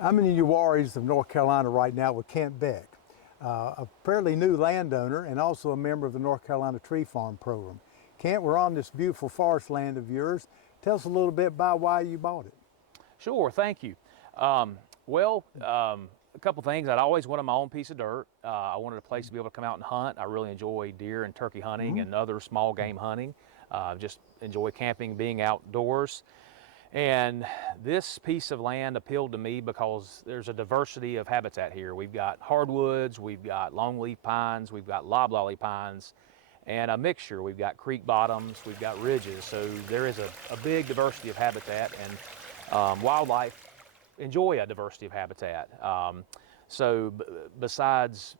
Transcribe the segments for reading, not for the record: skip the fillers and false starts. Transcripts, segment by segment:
I'm in the Uwaris of North Carolina right now with Kent Beck, a fairly new landowner and also a member of the North Carolina Tree Farm program. Kent, we're on this beautiful forest land of yours. Tell us a little bit about why you bought it. Sure, thank you. A couple things. I'd always wanted my own piece of dirt. I wanted a place to be able to come out and hunt. I really enjoy deer and turkey hunting and other small game hunting. Just enjoy camping, being outdoors. And this piece of land appealed to me because there's a diversity of habitat here. We've got hardwoods, we've got longleaf pines, we've got loblolly pines, and a mixture. We've got creek bottoms, we've got ridges. So there is a big diversity of habitat, and wildlife enjoy a diversity of habitat. Besides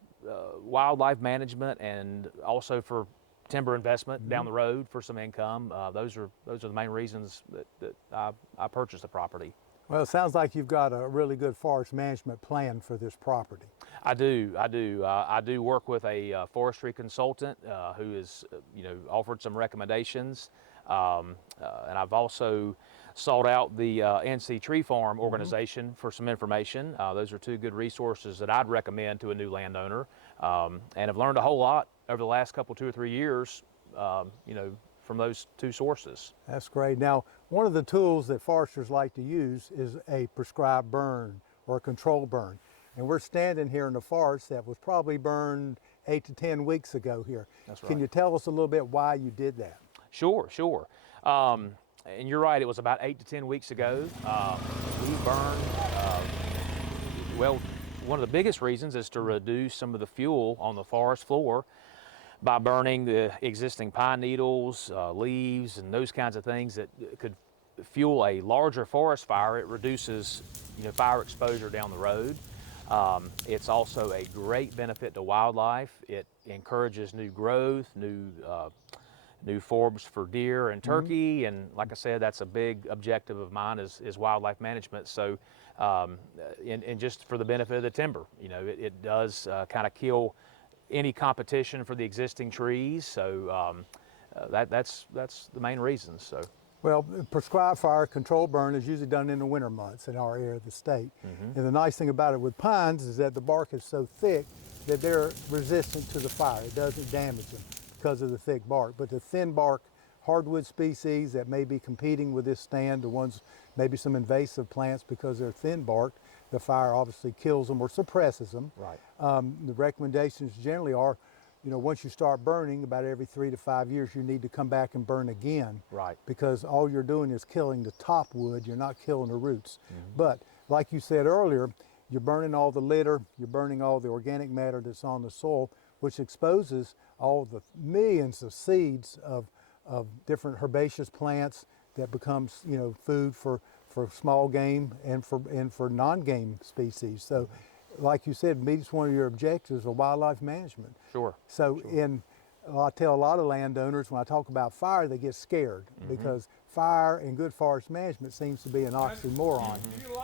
wildlife management and also for timber investment down the road for some income, those are the main reasons that I purchased the property. Well, it sounds like you've got a really good forest management plan for this property. I do. I do work with a forestry consultant who has, offered some recommendations, and I've also sought out the NC Tree Farm organization for some information. Those are two good resources that I'd recommend to a new landowner, and I've learned a whole lot over the last couple, 2 or 3 years, from those two sources. That's great. Now, one of the tools that foresters like to use is a prescribed burn or a control burn. And we're standing here in the forest that was probably burned 8 to 10 weeks ago here. That's right. Can you tell us a little bit why you did that? Sure. And you're right, it was about 8 to 10 weeks ago. We burned, one of the biggest reasons is to reduce some of the fuel on the forest floor by burning the existing pine needles, leaves, and those kinds of things that could fuel a larger forest fire. It reduces, fire exposure down the road. It's also a great benefit to wildlife. It encourages new growth, new forbs for deer and turkey, and like I said, that's a big objective of mine is wildlife management. So, and just for the benefit of the timber, it does kind of kill any competition for the existing trees. So that's the main reason. So. Well, prescribed fire control burn is usually done in the winter months in our area of the state. And the nice thing about it with pines is that the bark is so thick that they're resistant to the fire. It doesn't damage them because of the thick bark. But the thin bark hardwood species that may be competing with this stand, the ones, maybe some invasive plants, because they're thin barked, the fire obviously kills them or suppresses them. Right. The recommendations generally are, once you start burning, about every 3 to 5 years, you need to come back and burn again. Right. Because all you're doing is killing the top wood, you're not killing the roots. But like you said earlier, you're burning all the litter, you're burning all the organic matter that's on the soil, which exposes all the millions of seeds of different herbaceous plants that becomes, food for small game and for non-game species. So, like you said, meets one of your objectives of wildlife management. Sure. So, I tell a lot of landowners when I talk about fire, they get scared because fire and good forest management seems to be an oxymoron.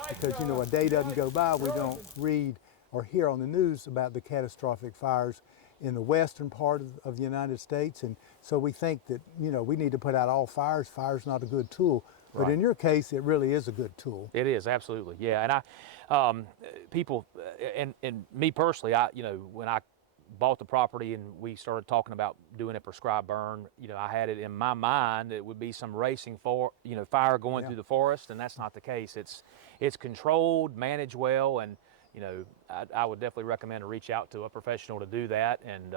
Because a day doesn't go by we don't read or hear on the news about the catastrophic fires in the western part of the United States, and so we think that we need to put out all fires. Fire's not a good tool, but in your case, it really is a good tool. It is, absolutely, yeah. And people, and me personally, when I bought the property and we started talking about doing a prescribed burn, I had it in my mind it would be some racing fire going through the forest, and that's not the case. It's controlled, managed well, and I would definitely recommend to reach out to a professional to do that. And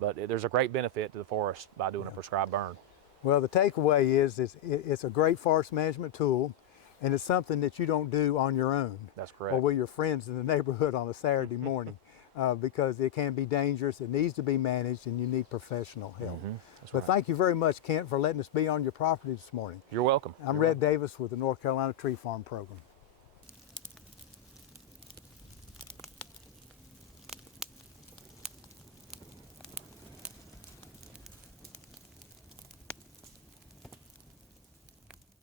but there's a great benefit to the forest by doing a prescribed burn. Well, the takeaway is it's a great forest management tool, and it's something that you don't do on your own. That's correct. Or with your friends in the neighborhood on a Saturday morning, because it can be dangerous. It needs to be managed, and you need professional help. But thank you very much, Kent, for letting us be on your property this morning. You're welcome. I'm Red Davis with the North Carolina Tree Farm Program.